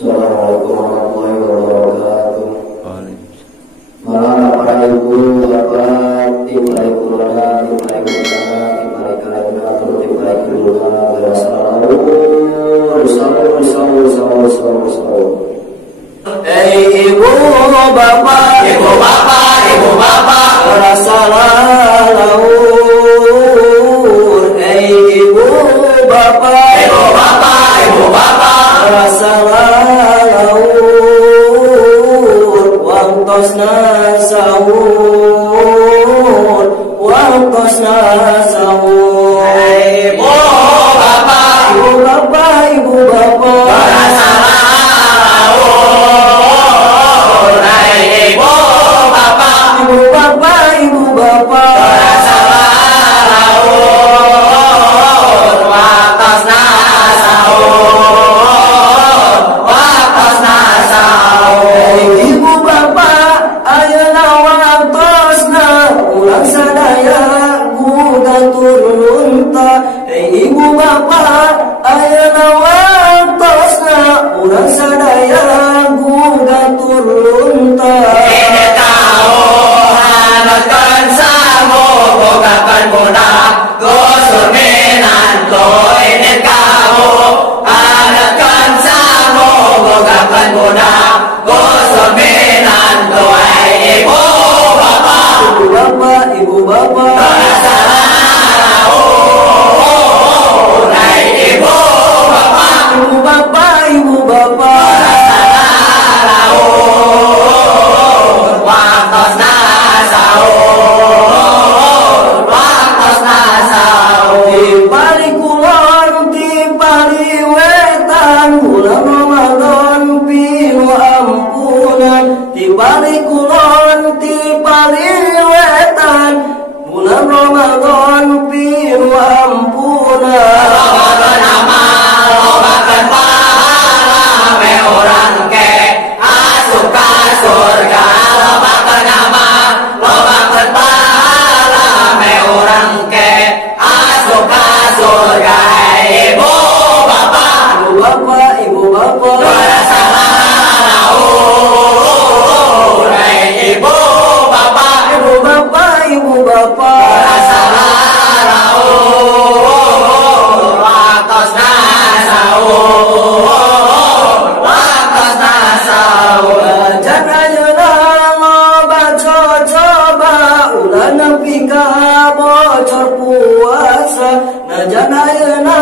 Assalamualaikum warahmatullahi wabarakatuh. Malam para ibu, bapak, tim baik keluarga, tim baik keluarga, tim baik kalender, tim baik keluarga, bersama. Ibu bapak, ibu bapak, ibu bapak, berasalah laur. Ibu bapak, ibu bapak, ibu bapak, berasalah laur. Wangtosna sahur, wangtosna sahur. Ibu bapak, ibu bapak, ibu bapak, berasalah ibu bapak, ibu bapak, berasalah laur. Wakosna sahur, wakosna sahur. Ibu bapak, ayeuna wantosna ulang sadaya gugat turunta. Ibu bapak, ayeuna wantosna ulang sadaya gugat turunta. Bogakan budak gosur minanto ini kamu adatkan samu. Bogakan budak gosur minanto. Ibu bapak, ibu bapak, ibu bapak, berasalah laur. Ibu bapak, ibu bapak, ibu bapak, berasalah laur. Wantosna sahur, tipali kulon, tipali wetan, bulan Ramadan pilu ampunan. Tipali kulon, tipali wetan, bulan Ramadan pilu ampunan. Lobakeun amal, lobakeun pahala, we urang ke asup ka surga. Lobakeun amal, lobakeun pahala, we urang ke surga. Ibu bapak, ibu bapak, ibu bapak, berasalah laur. Ibu bapak, ibu bapak, ibu bapak, berasalah laur. Wakosna sahur, wakosna sahur. Jan ayeuna loba coba ulah nepi ka bocor puasa. Najan ayeuna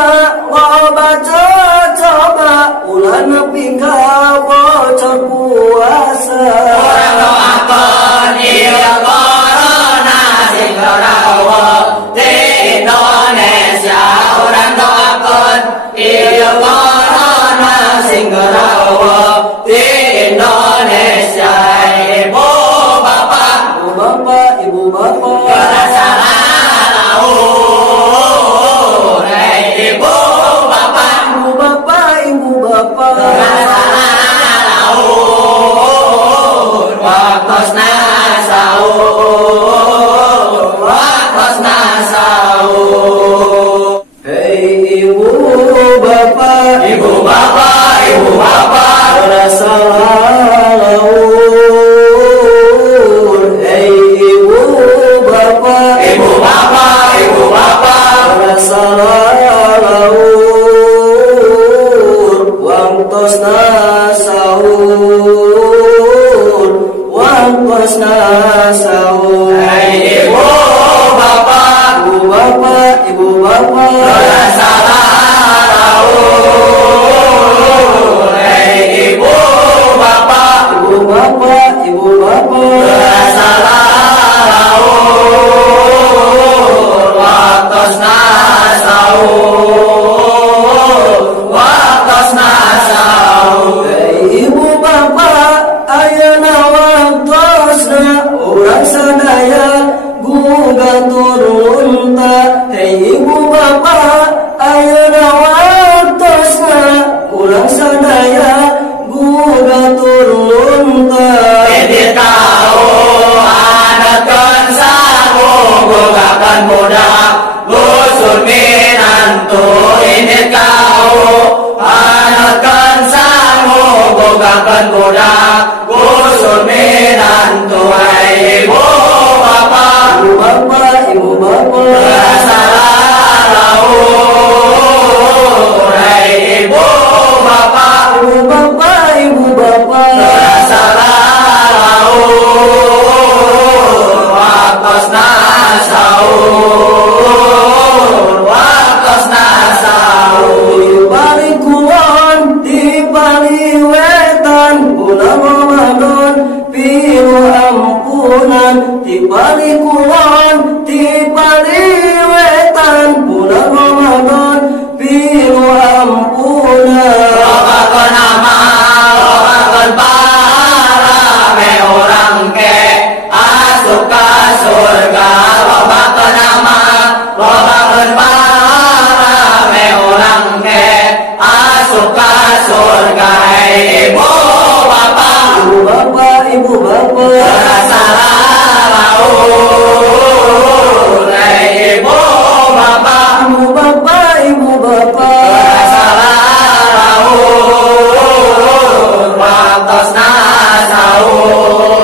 loba coba ulah nepi ka bocor puasa. Urang doakeun ieu corona sing garawa di Indonesia. Urang doakeun ieu corona sing garawa di Indonesia. Ibu bapak, ibu bapak, ibu bapak, berasalah laur. Ibu bapak, ibu bapak, ibu bapak, berasalah laur. Wakosna sahur, wakosna sahur. Ibu bapak, ibu bapak, ibu bapak, berasalah laur. Ibu bapak, ibu bapak, ibu bapak, berasalah laur. Wangtosna sahur, wangtosna sahur. Ibu bapak, ibu bapak, ibu bapak, berasalah laur. Ibu bapak, ibu bapak, ibu bapak, berasalah laur. Wakosna sahur, wakosna sahur. Ibu bapak, ayeuna wantosna urang sadaya gugat turunta. Ibu bapak, ayeuna wantosna urang sadaya gugat turunta. Ini tahu adatkeun samu. Bogakan budak gosur minanto ini kau adatkeun samu. nyugakeun budak kusut minantu ibu bapak ibu bapak salah laun ibu bapak salah laun wakosna saun wakosna saun Dibalik kulon, dibalik wetan, bulan Ramadan, pilu ampunan. Dibalik kulon, dibalik wetan, bulan Ramadan, pilu ampunan. lobakeun amal, lobakeun pahala, me urang ke asup ka surga. Lobakeun amal, lobakeun pahala, me urang ke asup ka surga. Ibu bapak Ibu bapak salah laun ibu bapak ibu bapak salah laun wakosna saun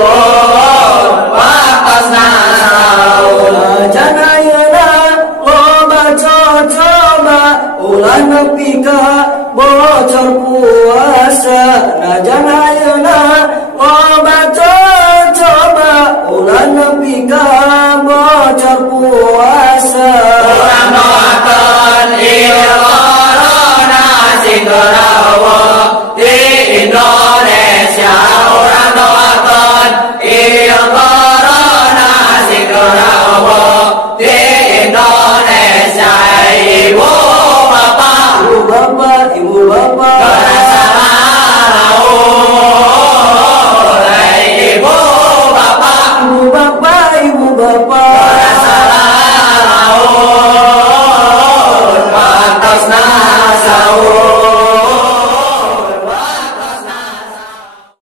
wakosna saun Janayana loba coba ulah nepi ka bocor puasa. Nah janayana loba coba ulah nepi ka